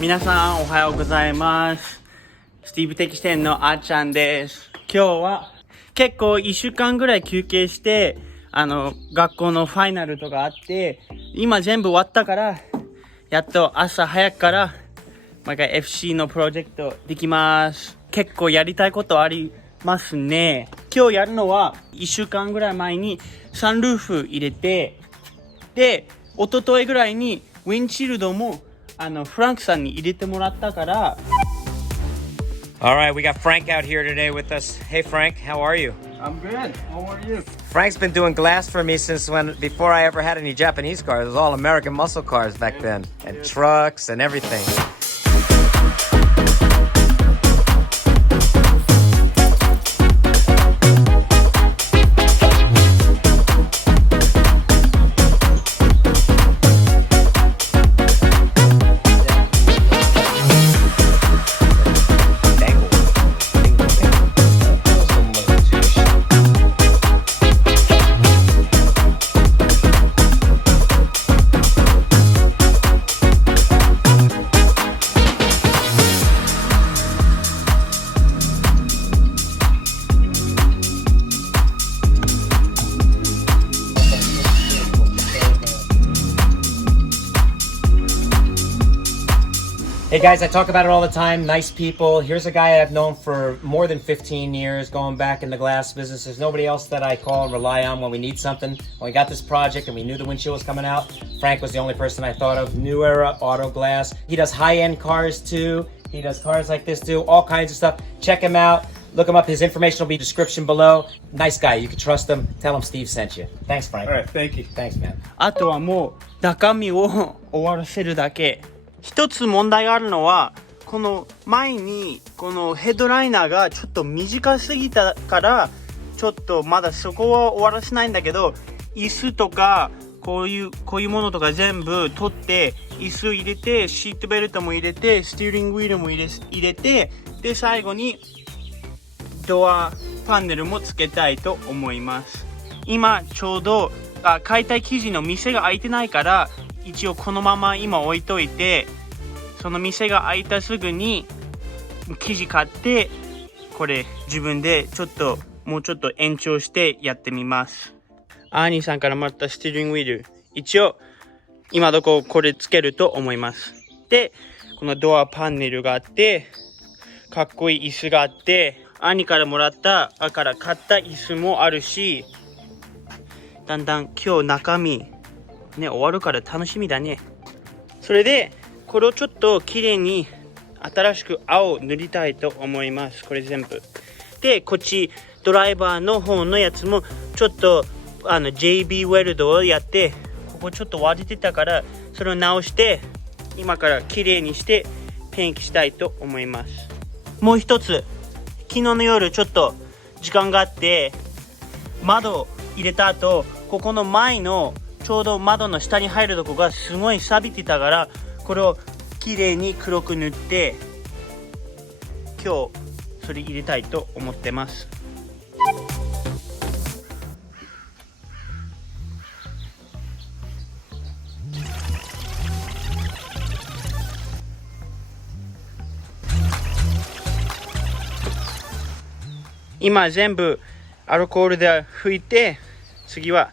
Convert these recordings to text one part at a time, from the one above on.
皆さんおはようございます。スティーブ的視点のあっちゃんです。今日は結構1週間ぐらい休憩して、学校のファイナルとかあって、今全部終わったから、やっと朝早くから、もう一回 FC のプロジェクトできます。結構やりたいことありますね。今日やるのは、1週間ぐらい前にサンルーフ入れて、で、一昨日ぐらいにウィンチルドもフランクさんに入れてもらったから。 All right, we got Frank out here today with us. Hey Frank, how are you? I'm good. How are you? Frank's been doing glass for me since before I ever had any Japanese cars. It was all American muscle cars back then, and trucks and everything. Hey guys, I talk about it all the time. Nice people. Here's a guy I've known for more than 15 years, going back in the glass business. There's nobody else that I call and rely on when we need something. When we got this project and we knew the windshield was coming out, Frank was the only person I thought of. New Era Auto Glass. He does high-end cars too. He does cars like this too. All kinds of stuff. Check him out. Look him up. His information will be in the description below. Nice guy. You can trust him. Tell him Steve sent you. Thanks, Frank. Alright, thank you. Thanks, man. あとはもう中身を終わらせるだけ。一つ問題があるのは、この前にこのヘッドライナーがちょっと短すぎたから、ちょっとまだそこは終わらせないんだけど、椅子とかこういうものとか全部取って、椅子入れて、シートベルトも入れて、スティーリングウィールも入れて、で最後にドアパネルもつけたいと思います。今ちょうど解体生地の店が開いてないから、一応このまま今置いといて、その店が開いたすぐに生地買って、これ自分でもうちょっと延長してやってみます。アーニーさんからもらったスティーリングウィール、一応今これつけると思います。で、このドアパネルがあって、かっこいい椅子があって、兄から買った椅子もあるし、だんだん今日中身ね、終わるから楽しみだね。それでこれをちょっと綺麗に新しく青を塗りたいと思います。これ全部で、こっちドライバーの方のやつもちょっとJB ウェルドをやって、ここちょっと割れてたから、それを直して今から綺麗にしてペンキしたいと思います。もう一つ、昨日の夜ちょっと時間があって、窓入れた後、ここの前のちょうど窓の下に入るとこがすごい錆びてたから、これをきれいに黒く塗って、今日それ入れたいと思ってます。今全部アルコールで拭いて、次は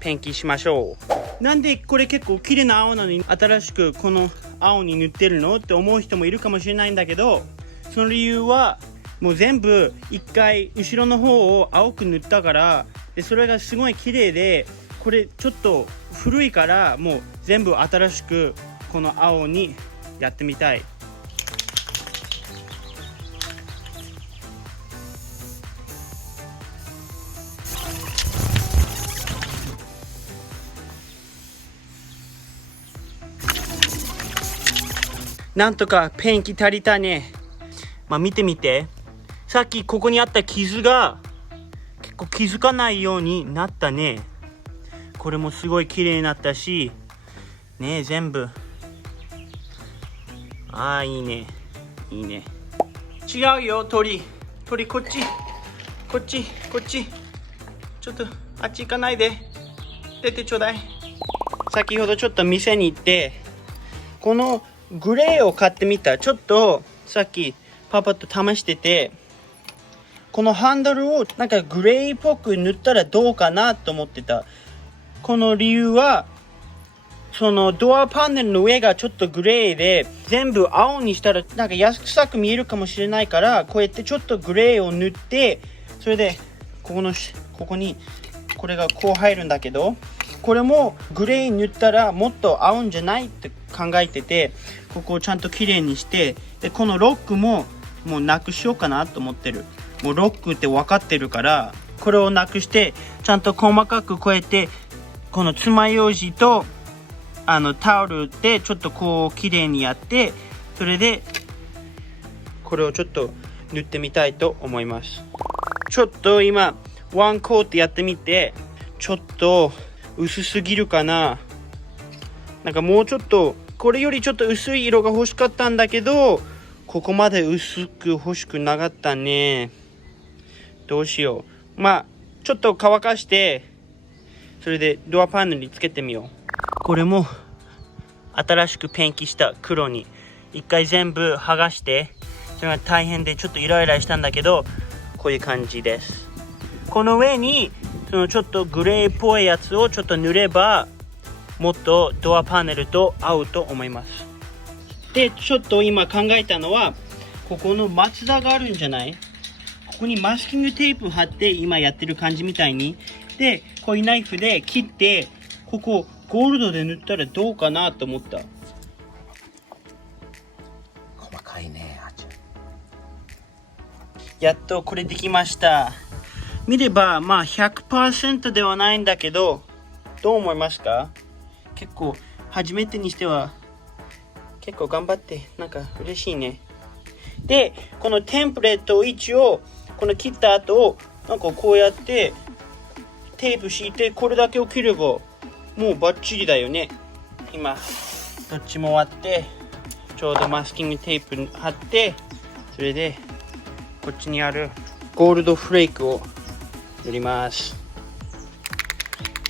ペンキしましょう。なんでこれ結構綺麗な青なのに新しくこの青に塗ってるのって思う人もいるかもしれないんだけど、その理由はもう全部一回後ろの方を青く塗ったから、でそれがすごい綺麗で、これちょっと古いからもう全部新しくこの青にやってみたい。なんとかペンキ足りたね。見てみて。さっきここにあった傷が結構気づかないようになったね。これもすごい綺麗になったし、ね、全部。いいね。いいね。違うよ、鳥こっち。ちょっとあっち行かないで。出てちょうだい。先ほどちょっと店に行って、このグレーを買ってみた。ちょっとさっきパパと試してて、このハンドルをなんかグレーっぽく塗ったらどうかなと思ってた。この理由は、そのドアパネルの上がちょっとグレーで、全部青にしたらなんか安臭く見えるかもしれないから、こうやってちょっとグレーを塗って、それでここにこれがこう入るんだけど、これもグレー塗ったらもっと合うんじゃないって考えてて、ここをちゃんときれいにして、でこのロックももうなくしようかなと思ってる。もうロックって分かってるから、これをなくしてちゃんと細かくこうやってこの爪楊枝とタオルでちょっとこうきれいにやって、それでこれをちょっと塗ってみたいと思います。ちょっと今ワンコートやってみて、ちょっと薄すぎるかな。なんかもうちょっとこれよりちょっと薄い色が欲しかったんだけど、ここまで薄く欲しくなかったね。どうしよう。まあちょっと乾かして、それでドアパネルにつけてみよう。これも新しくペンキした黒に一回全部剥がして、それが大変でちょっとイライラしたんだけど、こういう感じです。この上にそのちょっとグレーっぽいやつをちょっと塗れば、もっとドアパネルと合うと思います。でちょっと今考えたのは、ここのマツダがあるんじゃない？ここにマスキングテープ貼って、今やってる感じみたいに、でこういうナイフで切って、ここゴールドで塗ったらどうかなと思った。細かいね、あーちゃん。やっとこれできました。見ればまあ 100% ではないんだけど、どう思いますか？結構初めてにしては結構頑張って、なんか嬉しいね。でこのテンプレートを一応この切った後をなんかこうやってテープ敷いて、これだけを切ればもうバッチリだよね。今どっちも終わって、ちょうどマスキングテープ貼って、それでこっちにあるゴールドフレークを塗ります。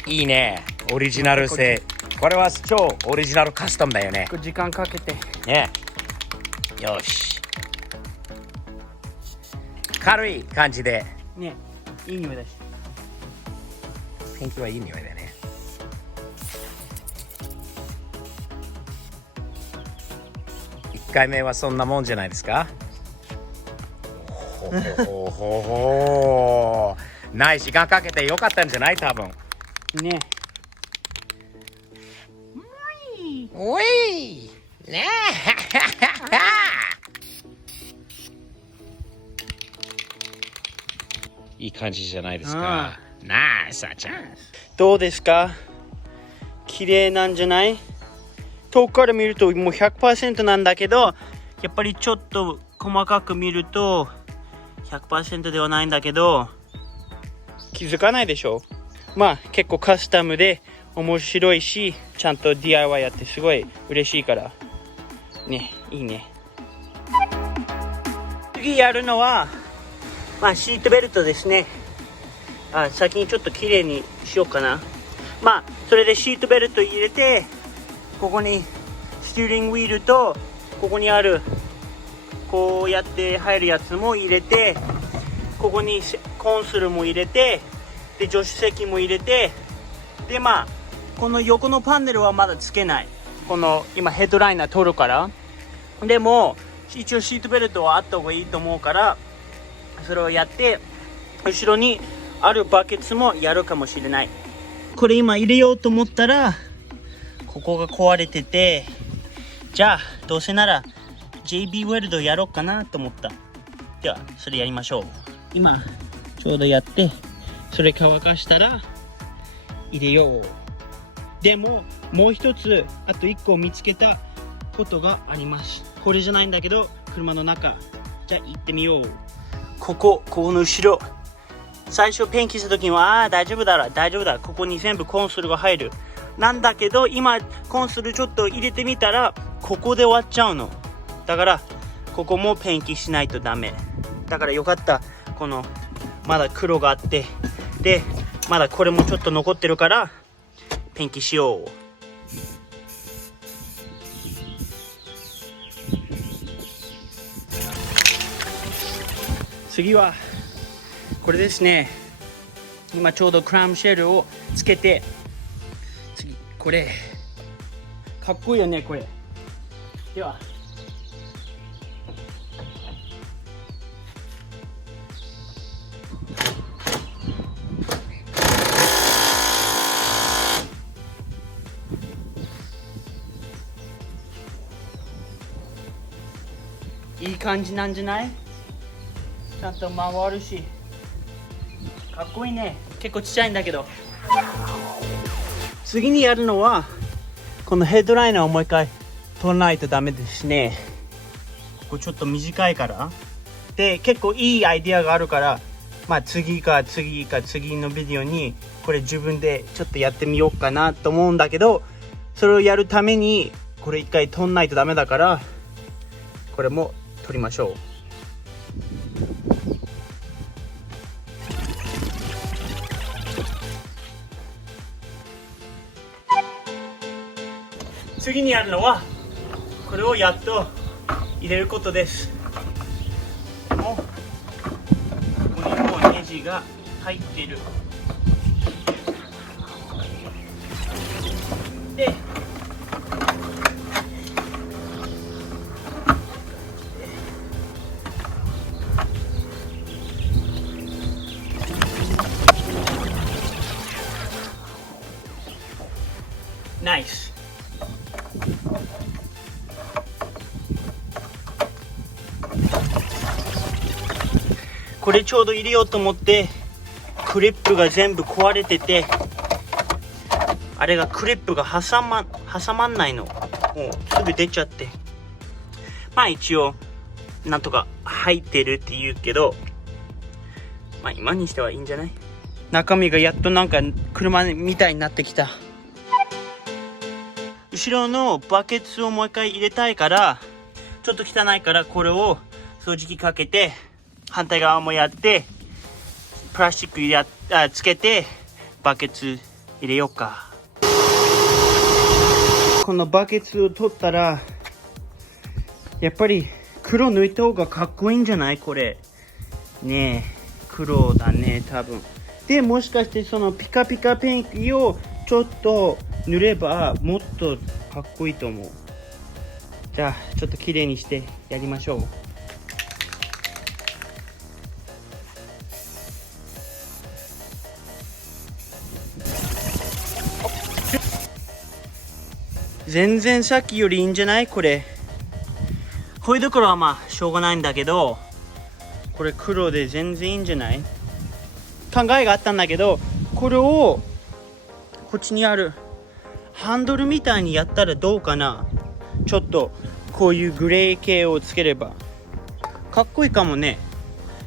いいね、オリジナル製。これは超オリジナルカスタムだよね。時間かけてね。よし。軽い感じで。ね、いい匂いだし。ペンキはいい匂いだね。1回目はそんなもんじゃないですか。ほほほほない時間かけてよかったんじゃない？多分ね。おいねいい感じじゃないですか。ナイス、あーちゃん。どうですか？綺麗なんじゃない？遠くから見るともう 100% なんだけど、やっぱりちょっと細かく見ると 100% ではないんだけど、気づかないでしょ。まあ結構カスタムで面白いし、ちゃんと DIY やってすごい嬉しいからね、いいね。次やるのはまあシートベルトですね。先にちょっと綺麗にしようかな。まあそれでシートベルト入れて、ここにスティーリングウィールと、ここにあるこうやって入るやつも入れて、ここにコンソールも入れて、で助手席も入れて、でまあこの横のパネルはまだつけない。この今ヘッドライナー取るから。でも一応シートベルトはあった方がいいと思うから、それをやって、後ろにあるバケツもやるかもしれない。これ今入れようと思ったら、ここが壊れてて、じゃあどうせなら JB ウェルドやろうかなと思った。ではそれやりましょう。今ちょうどやって、それ乾かしたら入れよう。でももう一つ、あと1個見つけたことがあります。これじゃないんだけど、車の中。じゃあ行ってみよう。ここの後ろ、最初ペンキした時には大丈夫だ、ここに全部コンソールが入るなんだけど、今コンソールちょっと入れてみたらここで終わっちゃうの。だからここもペンキしないとダメだから、よかった。このまだ黒があって、でまだこれもちょっと残ってるからペンキしよう。次はこれですね。今ちょうどクラムシェルをつけて、次これかっこいいよねこれ。ではいい感じなんじゃない？ちゃんと回るしかっこいいね。結構ちっちゃいんだけど。次にやるのはこのヘッドライナーをもう一回取らないとダメですね。ここちょっと短いからで、結構いいアイディアがあるから、まあ次のビデオにこれ自分でちょっとやってみようかなと思うんだけど、それをやるためにこれ一回取んないとダメだから、これも取りましょう。次にやるのはこれをやっと入れることです。もうここにもうネジが入ってる。でナイス。これちょうど入れようと思ってクリップが全部壊れてて、あれがクリップが挟まんないの。もうすぐ出ちゃって、まあ一応なんとか入ってるって言うけど、まあ今にしてはいいんじゃない？中身がやっとなんか車みたいになってきた。後ろのバケツをもう一回入れたいから、ちょっと汚いからこれを掃除機かけて反対側もやって、プラスチックつけてバケツ入れようか。このバケツを取ったらやっぱり黒抜いた方がかっこいいんじゃない？これねえ、黒だね多分。でもしかしてそのピカピカペンキをちょっと塗ればもっとかっこいいと思う。じゃあちょっと綺麗にしてやりましょう。全然さっきよりいいんじゃない？これこういうところはまあしょうがないんだけど、これ黒で全然いいんじゃない？考えがあったんだけど、これをこっちにあるハンドルみたいにやったらどうかな。ちょっとこういうグレー系をつければかっこいいかもね。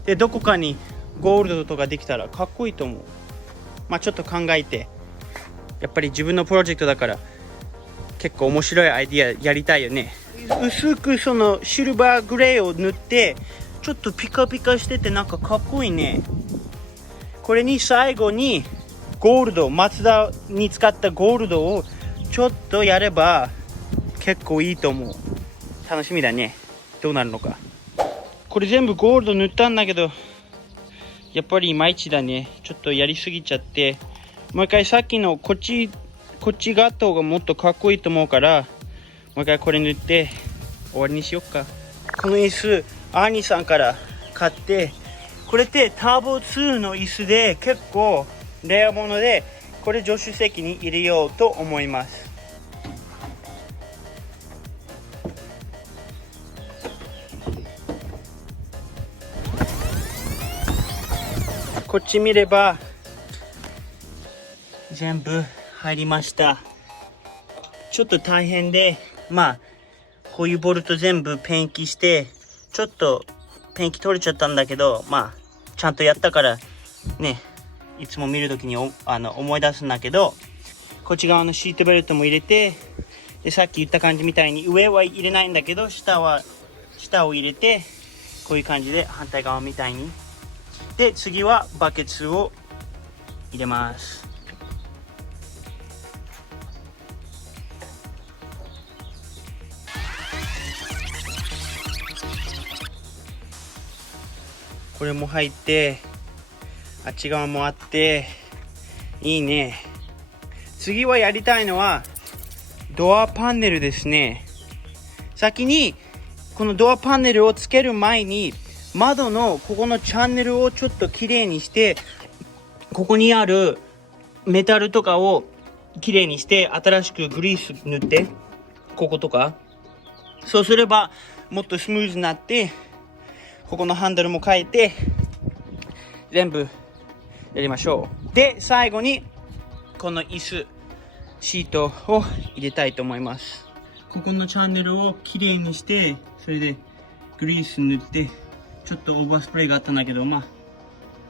でどこかにゴールドとかできたらかっこいいと思う。まあちょっと考えて、やっぱり自分のプロジェクトだから結構面白いアイディアやりたいよね。薄くそのシルバーグレーを塗ってちょっとピカピカしててなんかかっこいいね。これに最後にゴールド、マツダに使ったゴールドをちょっとやれば結構いいと思う。楽しみだね、どうなるのか。これ全部ゴールド塗ったんだけどやっぱりいまいちだね。ちょっとやりすぎちゃって、もう一回さっきのこっち側の方がもっとかっこいいと思うから、もう一回これ塗って終わりにしよっか。この椅子アーニーさんから買って、これってターボ2の椅子で結構レアもので、これ助手席に入れようと思います。こっち見れば全部入りました。ちょっと大変で、まあこういうボルト全部ペンキして、ちょっとペンキ取れちゃったんだけど、まあちゃんとやったからね、いつも見るときに思い出すんだけど、こっち側のシートベルトも入れて、でさっき言った感じみたいに上は入れないんだけど、下を入れて、こういう感じで反対側みたいに。で次はバケツを入れます。これも入って、あっち側もあって、いいね。次はやりたいのは、ドアパネルですね。先に、このドアパネルをつける前に、窓のここのチャンネルをちょっときれいにして、ここにあるメタルとかをきれいにして、新しくグリース塗って、こことか。そうすれば、もっとスムーズになって、ここのハンドルも変えて、全部やりましょう。で、最後に、この椅子、シートを入れたいと思います。ここのチャンネルをきれいにして、それでグリース塗って、ちょっとオーバースプレーがあったんだけど、まあ、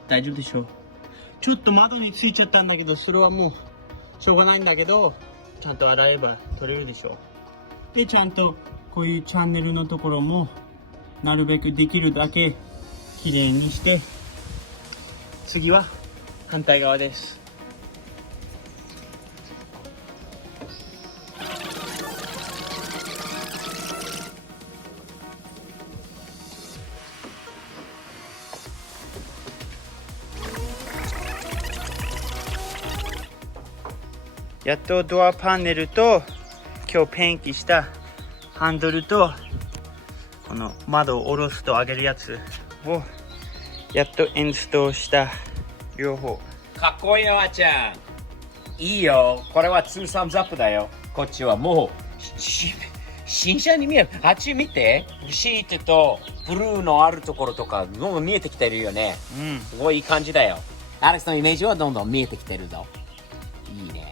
大丈夫でしょう。ちょっと窓についちゃったんだけど、それはもう、しょうがないんだけど、ちゃんと洗えば取れるでしょう。で、ちゃんとこういうチャンネルのところも、なるべくできるだけきれいにして、次は反対側です。やっとドアパネルと今日ペンキしたハンドルとこの窓を下ろすと上げるやつをやっとインストールした両方。かっこいいよ、あっちゃん。いいよ。これは2サムズアップだよ。こっちはもう、新車に見える。あっち見て。シートとブルーのあるところとか、もう見えてきてるよね。すごいいい感じだよ。アレックスのイメージはどんどん見えてきてるぞ。いいね。